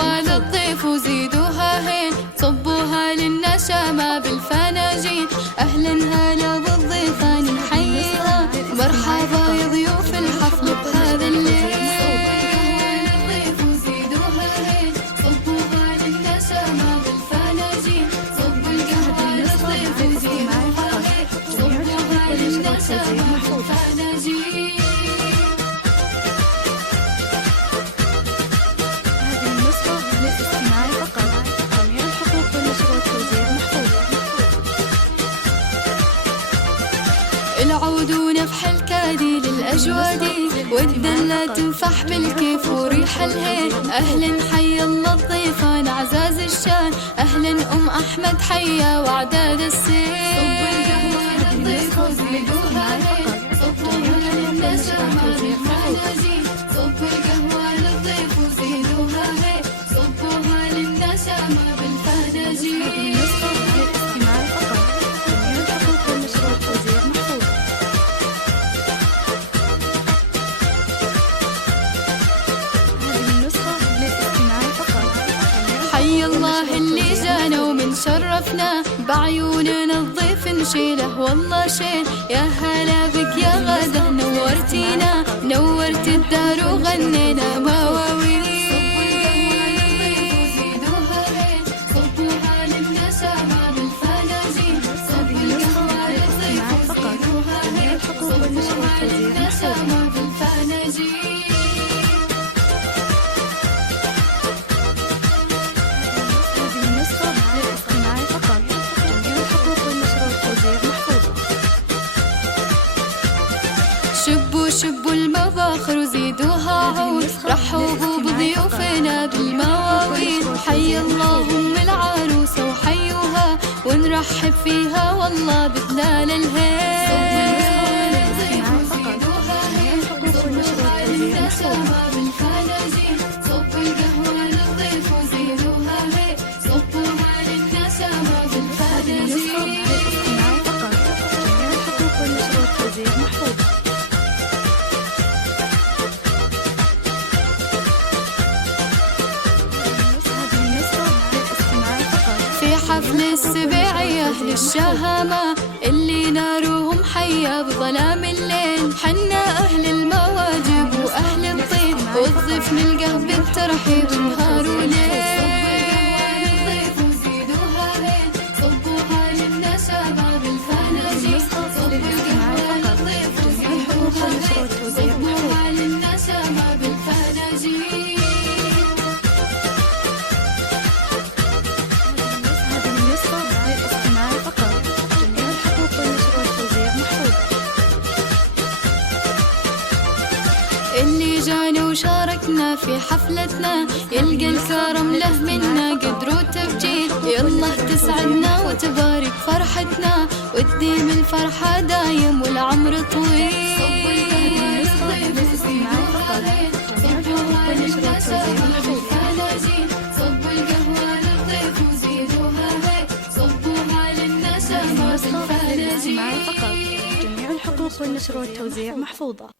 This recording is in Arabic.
القهوة للضيف وزيدوها هين، صبوها للنشامة بالفناجين. أهلا هلا بالضيفان نحييها، مرحبا يا ضيوف الحفل بهذا الليل. العود ونفح الكادي للأجوادي، والدلة تنفح بالكيف وريح الهيل. أهلا حي الله الضيفان عزاز الشان، أهلا أم أحمد حيا وعداد السيل. صبوا القهوة للضيف وزيدوها هين، صبوها للنشامة بالفناجين. صبوا القهوة للضيف وزيدوها هين، صبوها للنشامة بالفناجين. حي الله اللي جانا ومن شرفنا، بعيوننا الضيف نشيله والله شين. يا هلا بك يا غدا نورتينا، نورت الدار وغنينا مواويل. صبوها هين، صبوها للنشامة بالفناجين. صبوا القهوة للضيف وزيدوها هين، صبوها للنشامة بالفناجين. شبوا المباخر وزيدوها عود، رحبوا بضيوفنا بالمواويل. حي الله أم العروسة وحيوها، ونرحب فيها والله بدلال الهيل. صبوها للنشامة بالفناجين، صبوا القهوة للضيف وزيدوها هين، صبوها للنشامة بالفناجين. حفل السبيعي أهل الشهامة، اللي نارهم حيا بظلام الليل. حنا أهل المواجب وأهل الطيب، والضيف نلقاه بالترحيب نهار وليل. وزيدوها هين، صبوها للنشامة بالفناجين. صبوا القهوة للضيف وزيدوها هين، صبوها للنشامة بالفناجين. اللي جانا وشاركنا في حفلتنا، يلقى الكرم له منا قدر وتبجيل. يلا تسعدنا وتبارك فرحتنا، وتديم الفرحة دايم والعمر طويل. صبوا القهوة للضيف وزيدوها هين، صبوها للنشامة بالفناجين. صبوا القهوة للضيف وزيدوها هين، صبوها للنشامة بالفناجين. جميع الحقوق والنشر والتوزيع محفوظة.